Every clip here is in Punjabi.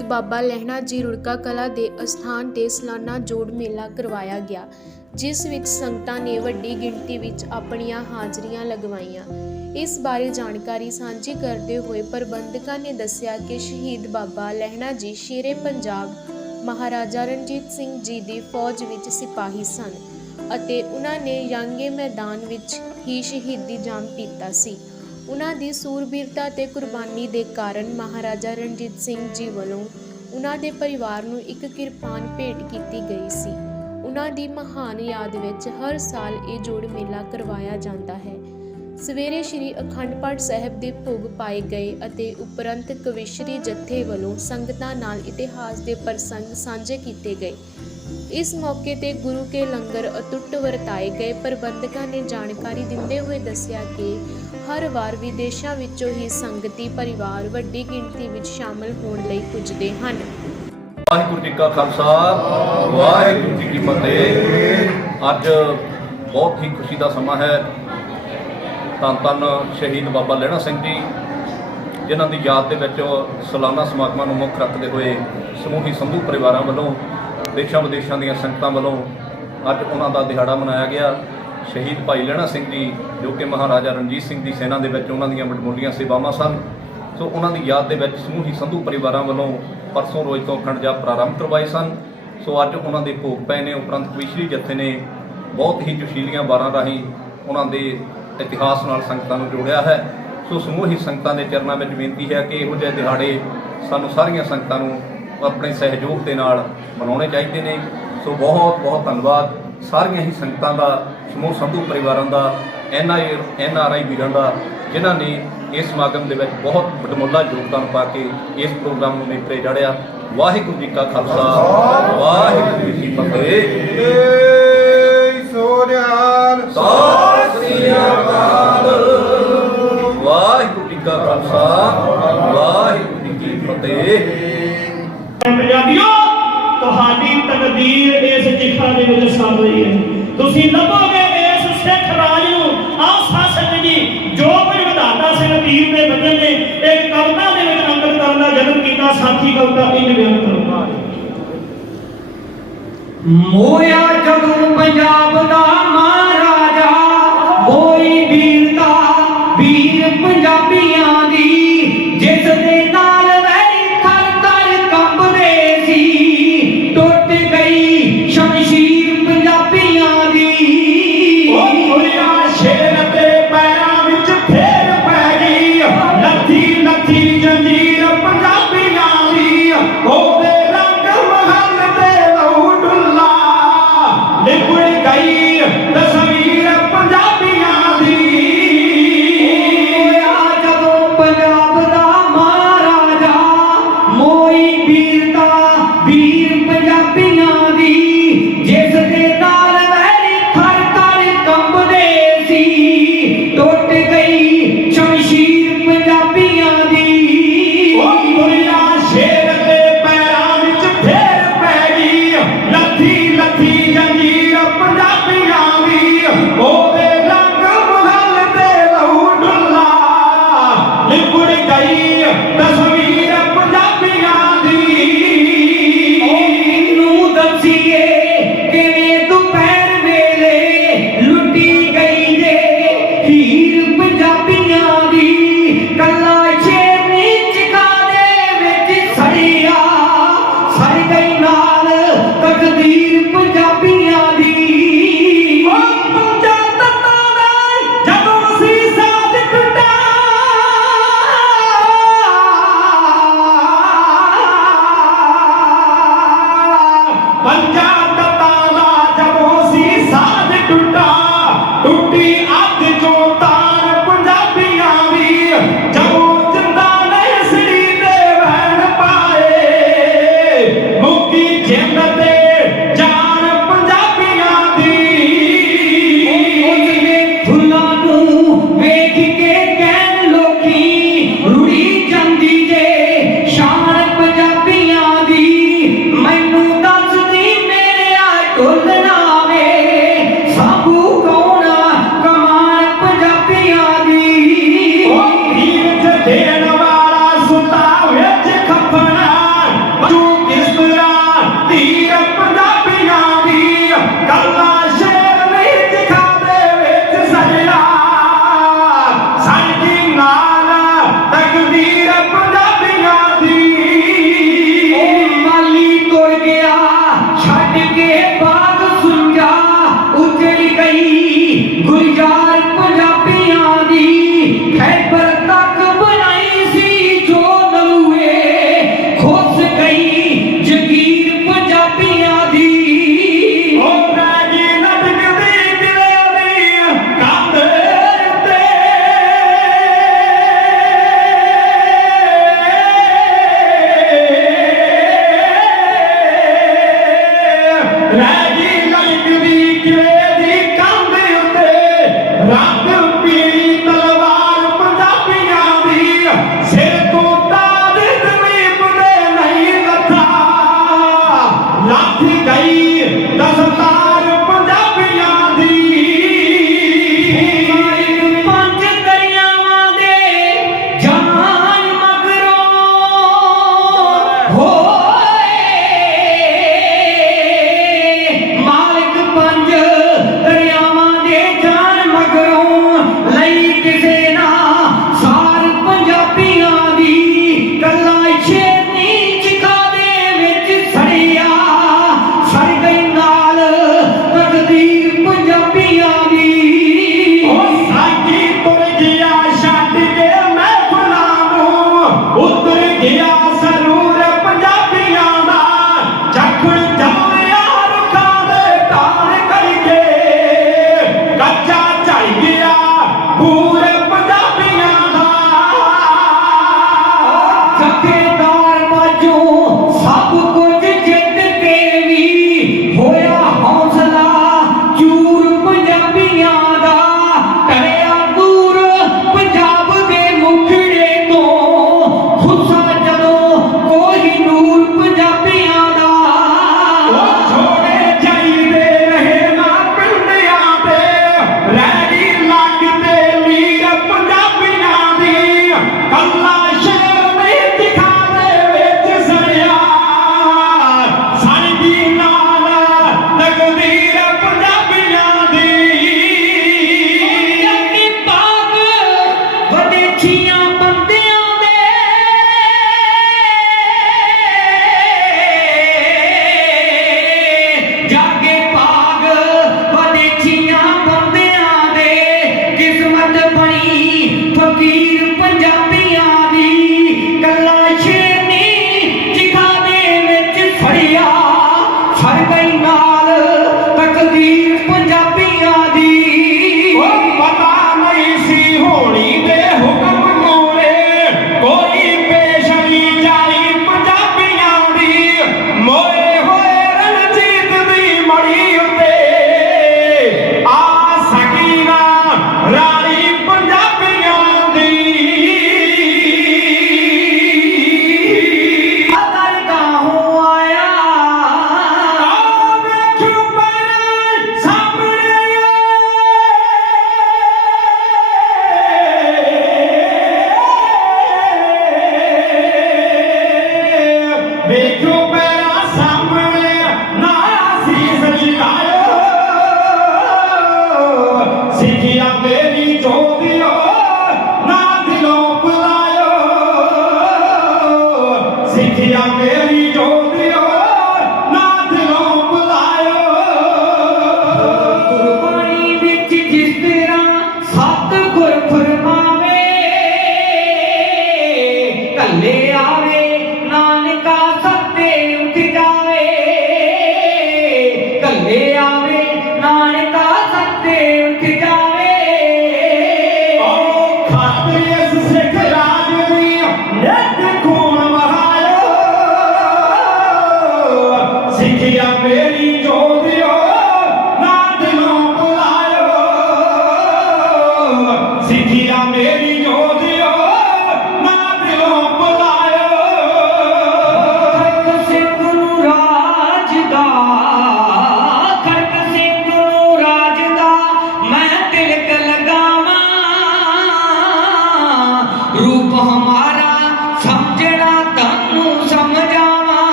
ਸ਼ਹੀਦ ਬਾਬਾ ਲਹਿਣਾ ਜੀ ਰੁੜਕਾ ਕਲਾ ਦੇ ਅਸਥਾਨ ਤੇ ਸਾਲਾਨਾ ਜੋੜ ਮੇਲਾ ਕਰਵਾਇਆ ਗਿਆ, ਜਿਸ ਵਿੱਚ ਸੰਗਤਾਂ ਨੇ ਵੱਡੀ ਗਿਣਤੀ ਵਿੱਚ ਆਪਣੀਆਂ ਹਾਜ਼ਰੀਆਂ ਲਗਵਾਈਆਂ। ਇਸ ਬਾਰੇ ਜਾਣਕਾਰੀ ਸਾਂਝੀ ਕਰਦੇ ਹੋਏ ਪ੍ਰਬੰਧਕਾਂ ਨੇ ਦੱਸਿਆ ਕਿ ਸ਼ਹੀਦ ਬਾਬਾ ਲਹਿਣਾ ਜੀ ਸ਼ੇਰੇ ਪੰਜਾਬ ਮਹਾਰਾਜਾ ਰਣਜੀਤ ਸਿੰਘ ਜੀ ਦੀ ਫੌਜ ਵਿੱਚ ਸਿਪਾਹੀ ਸਨ ਅਤੇ ਉਹਨਾਂ ਨੇ ਯਾਂਗੇ ਮੈਦਾਨ ਵਿੱਚ ਹੀ ਸ਼ਹੀਦੀ ਜਾਮ ਪੀਤਾ ਸੀ। ਉਹਨਾਂ ਦੀ ਸੂਰਬੀਰਤਾ ਤੇ ਕੁਰਬਾਨੀ ਦੇ ਕਾਰਨ ਮਹਾਰਾਜਾ ਰਣਜੀਤ ਸਿੰਘ ਜੀ ਵੱਲੋਂ ਉਹਨਾਂ ਦੇ ਪਰਿਵਾਰ ਨੂੰ ਇੱਕ ਕਿਰਪਾਨ ਭੇਟ ਕੀਤੀ ਗਈ ਸੀ। ਉਹਨਾਂ ਦੀ ਮਹਾਨ ਯਾਦ ਵਿੱਚ ਹਰ ਸਾਲ ਇਹ ਜੋੜ ਮੇਲਾ ਕਰਵਾਇਆ ਜਾਂਦਾ ਹੈ। ਸਵੇਰੇ ਸ੍ਰੀ ਅਖੰਡ ਪਾਠ ਸਾਹਿਬ ਦੇ ਭੋਗ ਪਾਏ ਗਏ ਅਤੇ ਉਪਰੰਤ ਕਵਿਸ਼ਰੀ ਜਥੇ ਵੱਲੋਂ ਸੰਗਤਾਂ ਨਾਲ ਇਤਿਹਾਸ ਦੇ ਪ੍ਰਸੰਗ ਸਾਂਝੇ ਕੀਤੇ ਗਏ। ਇਸ ਮੌਕੇ ਤੇ ਗੁਰੂ ਕੇ ਲੰਗਰ ਅਟੁੱਟ ਵਰਤਾਏ ਗਏ। ਪ੍ਰਬੰਧਕਾਂ ਨੇ ਜਾਣਕਾਰੀ ਦਿੰਦੇ ਹੋਏ ਦੱਸਿਆ ਕਿ ਹਰ ਵਾਰ ਵਿਦੇਸ਼ਾਂ ਵਿੱਚੋਂ ਹੀ ਸੰਗਤੀ ਪਰਿਵਾਰ ਵੱਡੀ ਗਿਣਤੀ ਵਿੱਚ ਸ਼ਾਮਲ ਹੋਣ ਲਈ ਪੁੱਜਦੇ ਹਨ। ਵਾਹਿਗੁਰੂ ਜੀ ਕਾ ਖਾਲਸਾ, ਵਾਹਿਗੁਰੂ ਜੀ ਕੀ ਫਤਿਹ। ਅੱਜ ਬਹੁਤ ਹੀ ਖੁਸ਼ੀ ਦਾ ਸਮਾਂ ਹੈ। ਧੰਨ ਧੰਨ ਸ਼ਹੀਦ ਬਾਬਾ ਲਹਿਣਾ ਸਿੰਘ ਜੀ, ਜਿਨ੍ਹਾਂ ਦੀ ਯਾਦ ਦੇ ਵਿੱਚ ਸਾਲਾਨਾ ਸਮਾਗਮਾਂ ਨੂੰ ਮੁੱਖ ਰੱਖਦੇ ਹੋਏ ਸਮੂਹੀ ਸੰਧੂ ਪਰਿਵਾਰਾਂ ਵੱਲੋਂ ਦੇਸ਼ਾਂ ਵਿਦੇਸ਼ਾਂ ਦੀਆਂ ਸੰਗਤਾਂ ਵੱਲੋਂ ਅੱਜ ਉਹਨਾਂ ਦਾ ਦਿਹਾੜਾ ਮਨਾਇਆ ਗਿਆ। ਸ਼ਹੀਦ ਭਾਈ ਲਹਿਣਾ ਸਿੰਘ ਜੀ, ਜੋ ਕਿ ਮਹਾਰਾਜਾ ਰਣਜੀਤ ਸਿੰਘ ਦੀ ਸੈਨਾ ਦੇ ਵਿੱਚ ਉਹਨਾਂ ਦੀਆਂ ਵਡਮੁੱਲੀਆਂ ਸੇਵਾਵਾਂ ਸਨ। ਸੋ ਉਹਨਾਂ ਦੀ ਯਾਦ ਦੇ ਵਿੱਚ ਸਮੂਹੀ ਸੰਧੂ ਪਰਿਵਾਰਾਂ ਵੱਲੋਂ ਪਰਸੋਂ ਰੋਜ਼ ਤੋਂ ਅਖੰਡ ਜਾਪ ਪ੍ਰਾਰੰਭ ਕਰਵਾਏ ਸਨ। ਸੋ ਅੱਜ ਉਹਨਾਂ ਦੇ ਭੋਗ ਪਏ ਨੇ। ਉਪਰੰਤ ਕਵਿਸ਼ਰੀ ਜੱਥੇ ਨੇ ਬਹੁਤ ਹੀ ਜੋਸ਼ੀਲੀਆਂ ਬਾਰਾਂ ਰਾਹੀਂ ਉਹਨਾਂ ਦੇ ਇਤਿਹਾਸ ਨਾਲ ਸੰਗਤਾਂ ਨੂੰ ਜੋੜਿਆ ਹੈ। ਸੋ ਸਮੂਹੀ ਸੰਗਤਾਂ ਦੇ ਚਰਨਾਂ ਵਿੱਚ ਬੇਨਤੀ ਹੈ ਕਿ ਇਹੋ ਜਿਹੇ ਦਿਹਾੜੇ ਸਾਨੂੰ ਸਾਰੀਆਂ ਸੰਗਤਾਂ ਨੂੰ ਆਪਣੇ ਸਹਿਯੋਗ ਦੇ ਨਾਲ ਮਨਾਉਣੇ ਚਾਹੀਦੇ ਨੇ। ਸੋ ਬਹੁਤ ਬਹੁਤ ਧੰਨਵਾਦ। ਸਾਰੀਆਂ ਹੀ ਸੰਗਤਾਂ ਦਾ, ਸਮੂਹ ਸੰਧੂ ਪਰਿਵਾਰਾਂ ਦਾ, ਐਨ ਆਈ, ਐਨ ਆਰ ਆਈ ਵੀਰਾਂ ਦਾ, ਜਿਨ੍ਹਾਂ ਨੇ ਇਸ ਸਮਾਗਮ ਦੇ ਵਿੱਚ ਬਹੁਤ ਵਡਮੁੱਲਾ ਯੋਗਦਾਨ ਪਾ ਕੇ ਇਸ ਪ੍ਰੋਗਰਾਮ ਨੂੰ ਨੇਪਰੇ ਜੜਿਆ ਵਾਹਿਗੁਰੂ ਜੀ ਕਾ ਖਾਲਸਾ, ਵਾਹਿਗੁਰੂ ਜੀ ਕੀ ਫਤਿਹ। ਏ ਸੋਨਿਆਲ ਸਤਿ ਵਾਹਿਗੁਰੂ ਜੀ ਕਾ ਖਾਲਸਾ, ਵਾਹਿਗੁਰੂ ਜੀ ਕੀ ਫਤਿਹ। ਚਿੱਠਾ ਦੇ ਰਹੀ ਹੈ। ਤੁਸੀਂ ਲੱਭੋਗੇ ਇਸ ਸਿੱਖ ਰਾਜ ਨੂੰ ਆਹ ਸ਼ਾਸਕ ਜੀ ਜੋ ਕੁਝ ਵਧਾਤਾ ਸਿੰਘ ਪੀਰ ਦੇ ਬਚਨ ਨੇ, ਇਹ ਕਵਿਤਾ ਦੇ ਵਿੱਚ ਅੰਕਿਤ ਕਰਨ ਦਾ ਯਤਨ ਕੀਤਾ ਸਾਥੀ ਕਵਿਤਾ ਇੰਜ ਬਿਆਨ ਕਰੂੰਗਾ ਮੋਇਆ ਜਦੋਂ ਪੰਜਾਬ ਦਾ पंच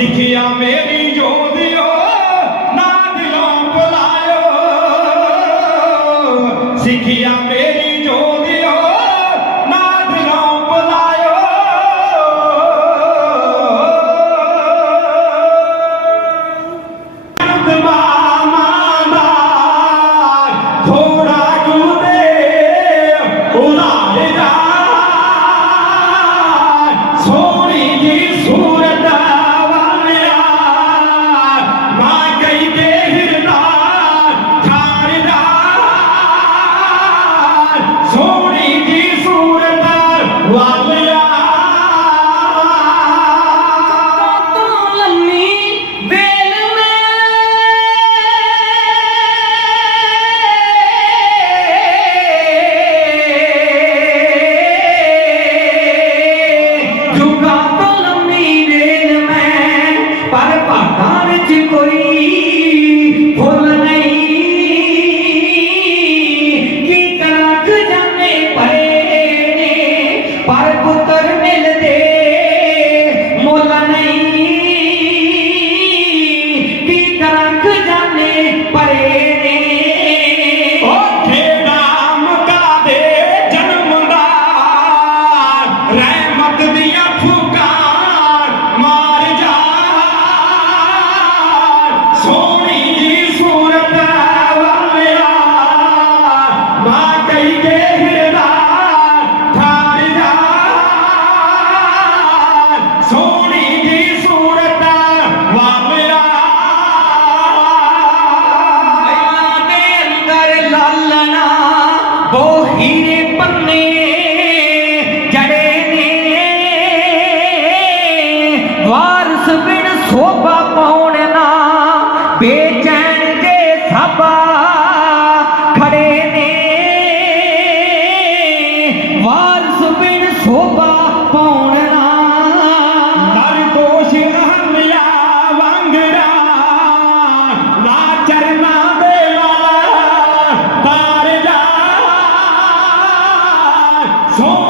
ਸਿੱਖਿਆ ਮੇਰੀ ਜੋਦਿਓ ਨਾ ਦਿਲੋਂ ਬੁਲਾਇਓ ਸਿੱਖਿਆ Som!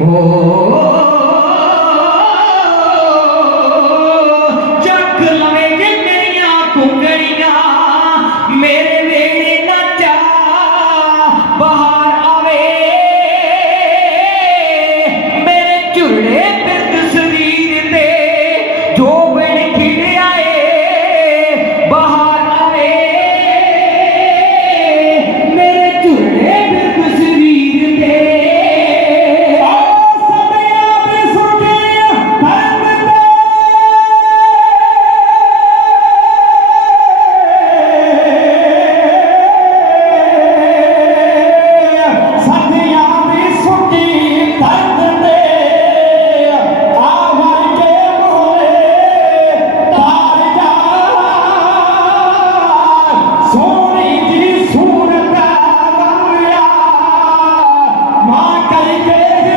Oh. da igreja.